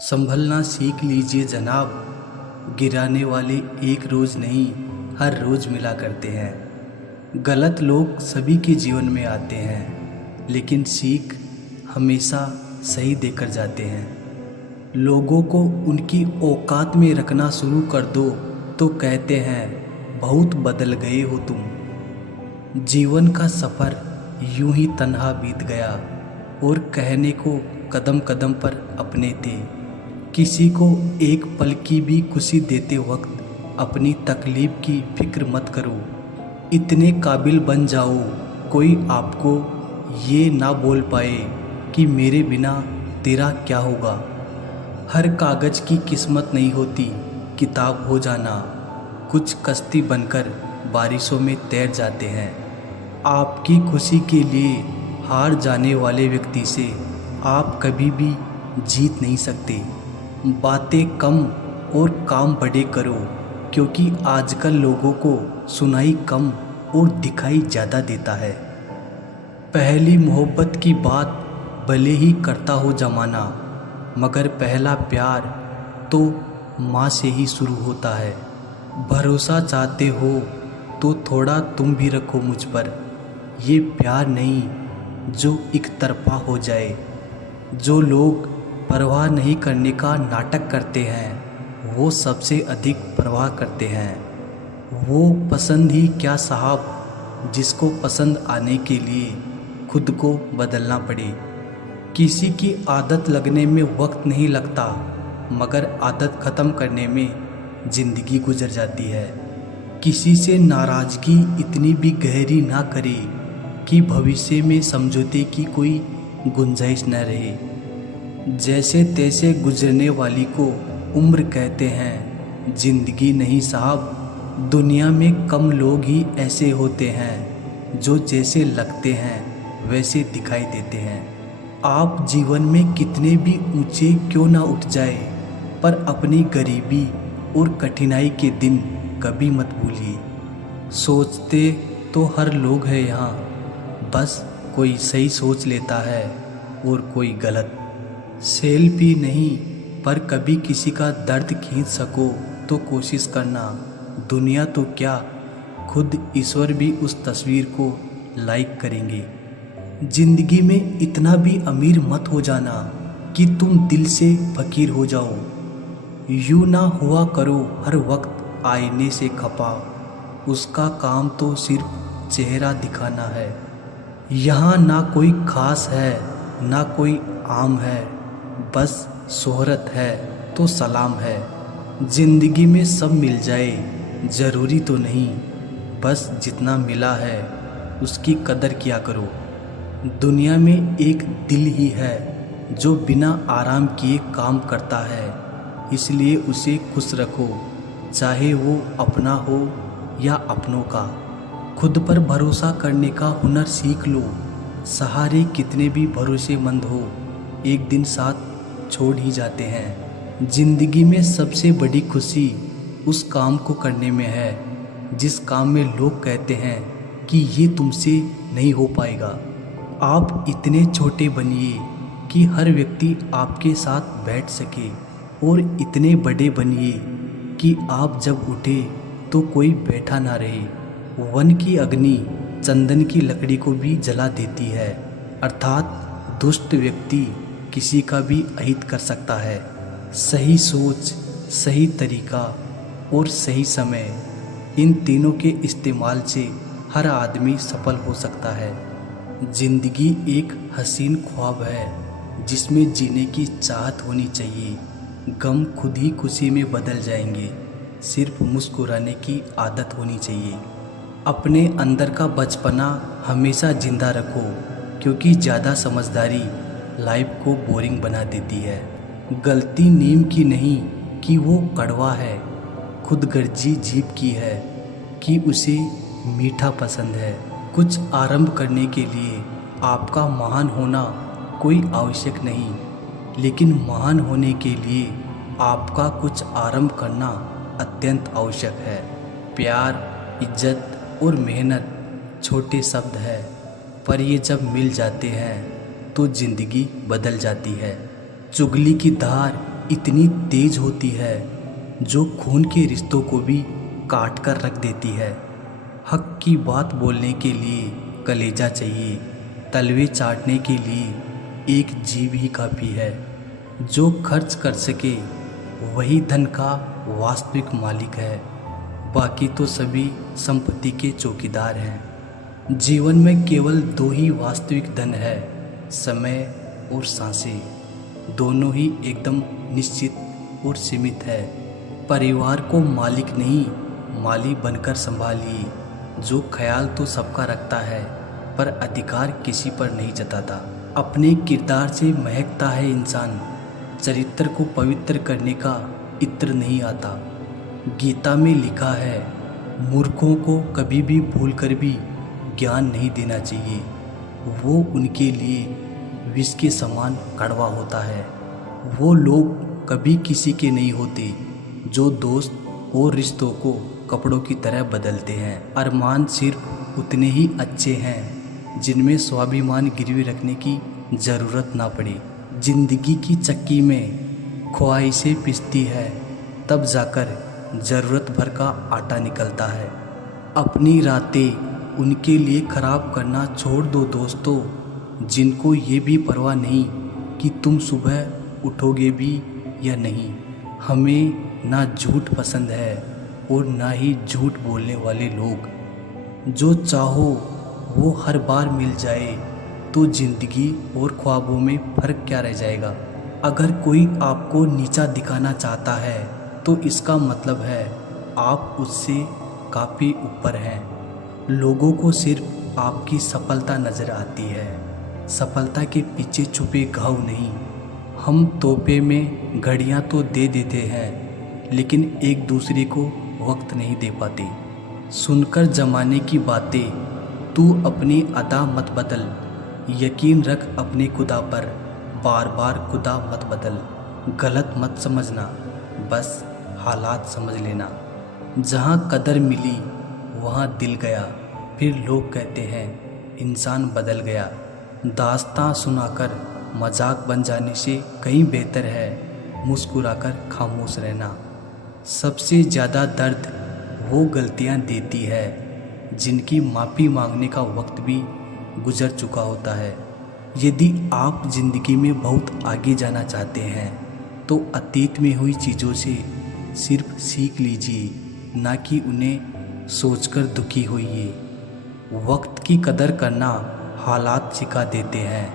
संभलना सीख लीजिए जनाब, गिराने वाले एक रोज़ नहीं हर रोज़ मिला करते हैं। गलत लोग सभी के जीवन में आते हैं, लेकिन सीख हमेशा सही देकर जाते हैं। लोगों को उनकी औकात में रखना शुरू कर दो तो कहते हैं बहुत बदल गए हो तुम। जीवन का सफ़र यूं ही तन्हा बीत गया और कहने को कदम कदम पर अपने थे। किसी को एक पल की भी खुशी देते वक्त अपनी तकलीफ़ की फिक्र मत करो। इतने काबिल बन जाओ कोई आपको ये ना बोल पाए कि मेरे बिना तेरा क्या होगा। हर कागज़ की किस्मत नहीं होती किताब हो जाना। कुछ कश्ती बनकर बारिशों में तैर जाते हैं। आपकी खुशी के लिए हार जाने वाले व्यक्ति से आप कभी भी जीत नहीं सकते। बातें कम और काम बड़े करो, क्योंकि आजकल लोगों को सुनाई कम और दिखाई ज़्यादा देता है। पहली मोहब्बत की बात भले ही करता हो ज़माना, मगर पहला प्यार तो माँ से ही शुरू होता है। भरोसा चाहते हो तो थोड़ा तुम भी रखो मुझ पर। ये प्यार नहीं जो एक तरफा हो जाए। जो लोग परवाह नहीं करने का नाटक करते हैं वो सबसे अधिक परवाह करते हैं। वो पसंद ही क्या साहब, जिसको पसंद आने के लिए खुद को बदलना पड़े। किसी की आदत लगने में वक्त नहीं लगता, मगर आदत ख़त्म करने में ज़िंदगी गुजर जाती है। किसी से नाराज़गी इतनी भी गहरी ना करे कि भविष्य में समझौते की कोई गुंजाइश न रहे। जैसे तैसे गुजरने वाली को उम्र कहते हैं, जिंदगी नहीं साहब। दुनिया में कम लोग ही ऐसे होते हैं जो जैसे लगते हैं वैसे दिखाई देते हैं। आप जीवन में कितने भी ऊंचे क्यों ना उठ जाए, पर अपनी गरीबी और कठिनाई के दिन कभी मत भूलिए। सोचते तो हर लोग है यहाँ, बस कोई सही सोच लेता है और कोई गलत। सेल्फी नहीं, पर कभी किसी का दर्द खींच सको तो कोशिश करना। दुनिया तो क्या, खुद ईश्वर भी उस तस्वीर को लाइक करेंगे। जिंदगी में इतना भी अमीर मत हो जाना कि तुम दिल से फकीर हो जाओ। यूँ ना हुआ करो हर वक्त आईने से खपा, उसका काम तो सिर्फ चेहरा दिखाना है। यहाँ ना कोई खास है ना कोई आम है, बस शोहरत है तो सलाम है। ज़िंदगी में सब मिल जाए ज़रूरी तो नहीं, बस जितना मिला है उसकी कदर किया करो। दुनिया में एक दिल ही है जो बिना आराम किए काम करता है, इसलिए उसे खुश रखो, चाहे वो अपना हो या अपनों का। खुद पर भरोसा करने का हुनर सीख लो। सहारे कितने भी भरोसेमंद हो, एक दिन साथ छोड़ ही जाते हैं। जिंदगी में सबसे बड़ी खुशी उस काम को करने में है जिस काम में लोग कहते हैं कि ये तुमसे नहीं हो पाएगा। आप इतने छोटे बनिए कि हर व्यक्ति आपके साथ बैठ सके, और इतने बड़े बनिए कि आप जब उठे तो कोई बैठा ना रहे। वन की अग्नि चंदन की लकड़ी को भी जला देती है, अर्थात दुष्ट व्यक्ति किसी का भी अहित कर सकता है। सही सोच, सही तरीका और सही समय, इन तीनों के इस्तेमाल से हर आदमी सफल हो सकता है। जिंदगी एक हसीन ख्वाब है जिसमें जीने की चाहत होनी चाहिए। गम खुद ही खुशी में बदल जाएंगे, सिर्फ मुस्कुराने की आदत होनी चाहिए। अपने अंदर का बचपना हमेशा जिंदा रखो, क्योंकि ज़्यादा समझदारी लाइफ को बोरिंग बना देती है। गलती नीम की नहीं कि वो कड़वा है, खुद गर्जी जीभ की है कि उसे मीठा पसंद है। कुछ आरंभ करने के लिए आपका महान होना कोई आवश्यक नहीं, लेकिन महान होने के लिए आपका कुछ आरंभ करना अत्यंत आवश्यक है। प्यार, इज्जत और मेहनत छोटे शब्द है, पर ये जब मिल जाते हैं तो ज़िंदगी बदल जाती है। चुगली की धार इतनी तेज होती है जो खून के रिश्तों को भी काट कर रख देती है। हक की बात बोलने के लिए कलेजा चाहिए, तलवे चाटने के लिए एक जीव ही काफ़ी है। जो खर्च कर सके वही धन का वास्तविक मालिक है, बाकी तो सभी संपत्ति के चौकीदार हैं। जीवन में केवल दो ही वास्तविक धन है, समय और सांसें। दोनों ही एकदम निश्चित और सीमित है। परिवार को मालिक नहीं माली बनकर संभालिए। जो ख्याल तो सबका रखता है पर अधिकार किसी पर नहीं जताता। अपने किरदार से महकता है इंसान, चरित्र को पवित्र करने का इत्र नहीं आता। गीता में लिखा है, मूर्खों को कभी भी भूल कर भी ज्ञान नहीं देना चाहिए, वो उनके लिए विष के समान कड़वा होता है। वो लोग कभी किसी के नहीं होते जो दोस्त और रिश्तों को कपड़ों की तरह बदलते हैं। अरमान सिर्फ उतने ही अच्छे हैं जिनमें स्वाभिमान गिरवी रखने की ज़रूरत ना पड़े। जिंदगी की चक्की में ख्वाहिशें पिसती है, तब जाकर ज़रूरत भर का आटा निकलता है। अपनी रातें उनके लिए ख़राब करना छोड़ दो दोस्तों, जिनको ये भी परवाह नहीं कि तुम सुबह उठोगे भी या नहीं। हमें ना झूठ पसंद है और ना ही झूठ बोलने वाले लोग। जो चाहो वो हर बार मिल जाए तो ज़िंदगी और ख्वाबों में फ़र्क क्या रह जाएगा। अगर कोई आपको नीचा दिखाना चाहता है तो इसका मतलब है आप उससे काफ़ी ऊपर हैं। लोगों को सिर्फ आपकी सफलता नज़र आती है, सफलता के पीछे छुपे घाव नहीं। हम तोहफे में घड़ियाँ तो दे देते हैं, लेकिन एक दूसरे को वक्त नहीं दे पाते। सुनकर जमाने की बातें तू अपनी अदा मत बदल, यकीन रख अपने खुदा पर, बार बार खुदा मत बदल। गलत मत समझना, बस हालात समझ लेना। जहाँ कदर मिली वहाँ दिल गया, फिर लोग कहते हैं इंसान बदल गया। दास्तां सुनाकर मजाक बन जाने से कहीं बेहतर है मुस्कुराकर खामोश रहना। सबसे ज़्यादा दर्द वो गलतियाँ देती है जिनकी माफ़ी मांगने का वक्त भी गुजर चुका होता है। यदि आप ज़िंदगी में बहुत आगे जाना चाहते हैं तो अतीत में हुई चीज़ों से सिर्फ सीख लीजिए, ना कि उन्हें सोचकर दुखी होइए। वक्त की कदर करना हालात सिखा देते हैं,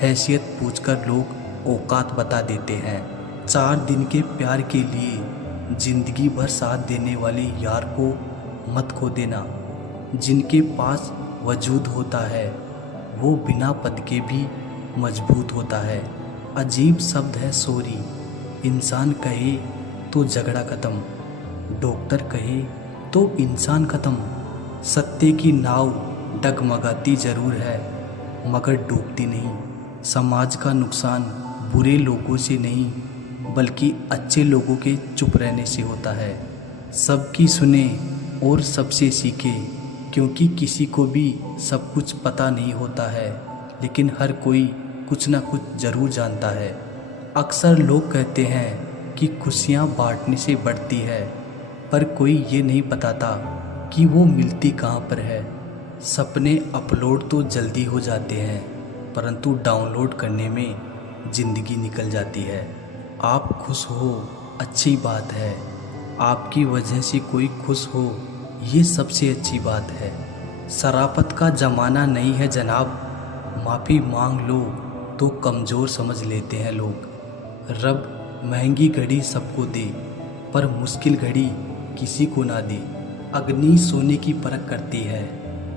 हैसियत पूछकर लोग औकात बता देते हैं। 4 दिन के प्यार के लिए ज़िंदगी भर साथ देने वाले यार को मत खो देना। जिनके पास वजूद होता है वो बिना पद के भी मजबूत होता है। अजीब शब्द है सॉरी, इंसान कहे तो झगड़ा ख़त्म, डॉक्टर कहे तो इंसान ख़त्म। सत्य की नाव डगमगाती ज़रूर है मगर डूबती नहीं। समाज का नुकसान बुरे लोगों से नहीं बल्कि अच्छे लोगों के चुप रहने से होता है। सबकी सुने और सबसे सीखे, क्योंकि किसी को भी सब कुछ पता नहीं होता है, लेकिन हर कोई कुछ ना कुछ ज़रूर जानता है। अक्सर लोग कहते हैं कि खुशियाँ बांटने से बढ़ती है, पर कोई ये नहीं बताता कि वो मिलती कहाँ पर है। सपने अपलोड तो जल्दी हो जाते हैं, परंतु डाउनलोड करने में ज़िंदगी निकल जाती है। आप खुश हो अच्छी बात है, आपकी वजह से कोई खुश हो ये सबसे अच्छी बात है। शराफत का ज़माना नहीं है जनाब, माफ़ी मांग लो तो कमज़ोर समझ लेते हैं लोग। रब महंगी घड़ी सबको दे पर मुश्किल घड़ी किसी को ना दे। अग्नि सोने की परख करती है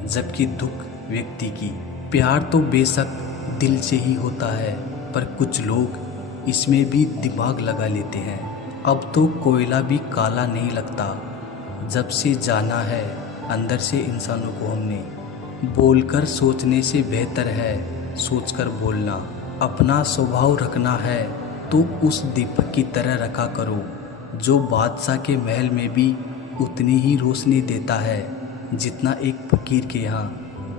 जबकि दुख व्यक्ति की। प्यार तो बेशक दिल से ही होता है, पर कुछ लोग इसमें भी दिमाग लगा लेते हैं। अब तो कोयला भी काला नहीं लगता। जब से जाना है अंदर से इंसानों को हमने, बोलकर सोचने से बेहतर है सोचकर बोलना। अपना स्वभाव रखना है तो उस दीपक की तरह रखा करो जो बादशाह के महल में भी उतनी ही रोशनी देता है जितना एक फकीर के यहाँ।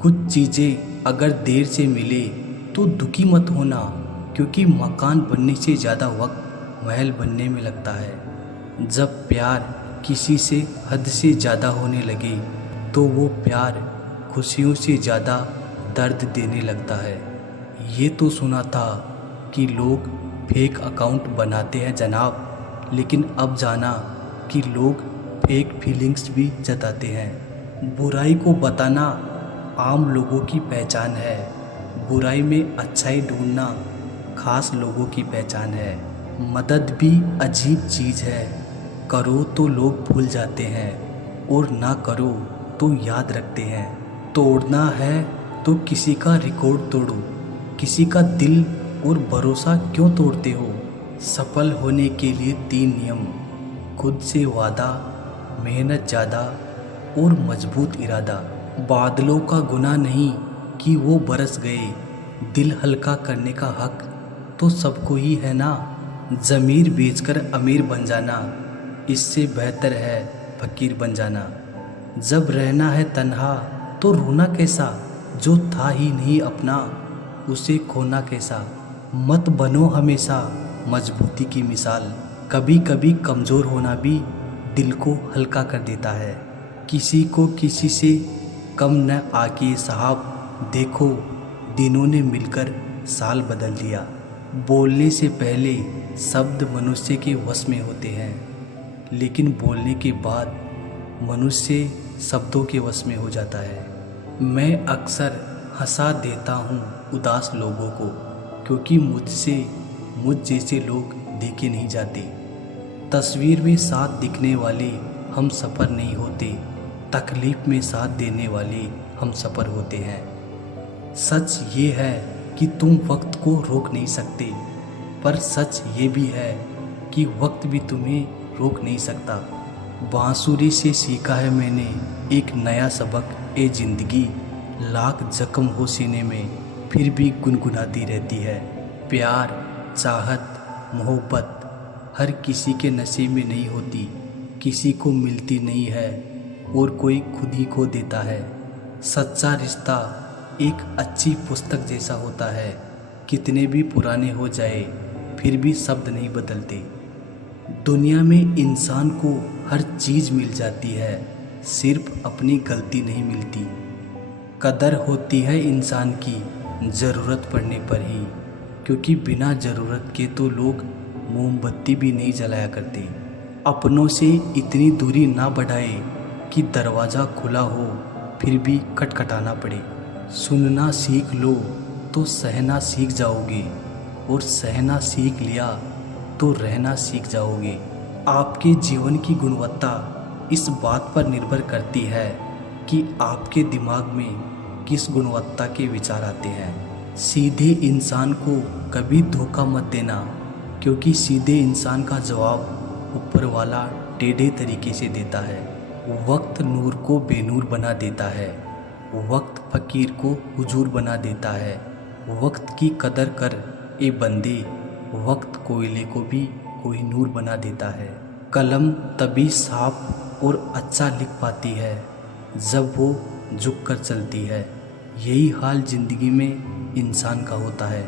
कुछ चीज़ें अगर देर से मिले तो दुखी मत होना, क्योंकि मकान बनने से ज़्यादा वक्त महल बनने में लगता है। जब प्यार किसी से हद से ज़्यादा होने लगे तो वो प्यार खुशियों से ज़्यादा दर्द देने लगता है। ये तो सुना था कि लोग फेक अकाउंट बनाते हैं जनाब, लेकिन अब जाना कि लोग फेक फीलिंग्स भी जताते हैं। बुराई को बताना आम लोगों की पहचान है। बुराई में अच्छाई ढूंढना खास लोगों की पहचान है। मदद भी अजीब चीज़ है। करो तो लोग भूल जाते हैं और ना करो तो याद रखते हैं। तोड़ना है तो किसी का रिकॉर्ड तोड़ो, किसी का दिल और भरोसा क्यों तोड़ते हो। सफल होने के लिए 3 नियम: खुद से वादा, मेहनत ज़्यादा और मजबूत इरादा। बादलों का गुनाह नहीं कि वो बरस गए, दिल हल्का करने का हक तो सबको ही है ना। ज़मीर बेचकर अमीर बन जाना इससे बेहतर है फकीर बन जाना। जब रहना है तन्हा तो रोना कैसा, जो था ही नहीं अपना उसे खोना कैसा। मत बनो हमेशा मजबूती की मिसाल, कभी कभी कमज़ोर होना भी दिल को हल्का कर देता है। किसी को किसी से कम न आके साहब, देखो दिनों ने मिलकर साल बदल दिया। बोलने से पहले शब्द मनुष्य के वश में होते हैं, लेकिन बोलने के बाद मनुष्य शब्दों के वश में हो जाता है। मैं अक्सर हंसा देता हूँ उदास लोगों को, क्योंकि मुझ जैसे लोग देखे नहीं जाते। तस्वीर में साथ दिखने वाले हम सफ़र नहीं होते, तकलीफ़ में साथ देने वाले हम सफ़र होते हैं। सच ये है कि तुम वक्त को रोक नहीं सकते, पर सच ये भी है कि वक्त भी तुम्हें रोक नहीं सकता। बांसुरी से सीखा है मैंने एक नया सबक, ए ज़िंदगी लाख जख्म हो सीने में फिर भी गुनगुनाती रहती है। प्यार, चाहत, मोहब्बत हर किसी के नसीब में नहीं होती, किसी को मिलती नहीं है और कोई खुद ही खो देता है। सच्चा रिश्ता एक अच्छी पुस्तक जैसा होता है, कितने भी पुराने हो जाए फिर भी शब्द नहीं बदलते। दुनिया में इंसान को हर चीज़ मिल जाती है, सिर्फ अपनी गलती नहीं मिलती। कदर होती है इंसान की ज़रूरत पड़ने पर ही, क्योंकि बिना ज़रूरत के तो लोग मोमबत्ती भी नहीं जलाया करते। अपनों से इतनी दूरी ना बढ़ाए कि दरवाज़ा खुला हो फिर भी खटखटाना पड़े। सुनना सीख लो तो सहना सीख जाओगे, और सहना सीख लिया तो रहना सीख जाओगे। आपके जीवन की गुणवत्ता इस बात पर निर्भर करती है कि आपके दिमाग में किस गुणवत्ता के विचार आते हैं। सीधे इंसान को कभी धोखा मत देना, क्योंकि सीधे इंसान का जवाब ऊपर वाला टेढ़े तरीके से देता है। वक्त नूर को बेनूर बना देता है, वक्त फकीर को हुजूर बना देता है। वक्त की कदर कर ए बंदे, वक्त कोयले को भी कोई नूर बना देता है। कलम तभी साफ और अच्छा लिख पाती है जब वो झुक कर चलती है। यही हाल ज़िंदगी में इंसान का होता है।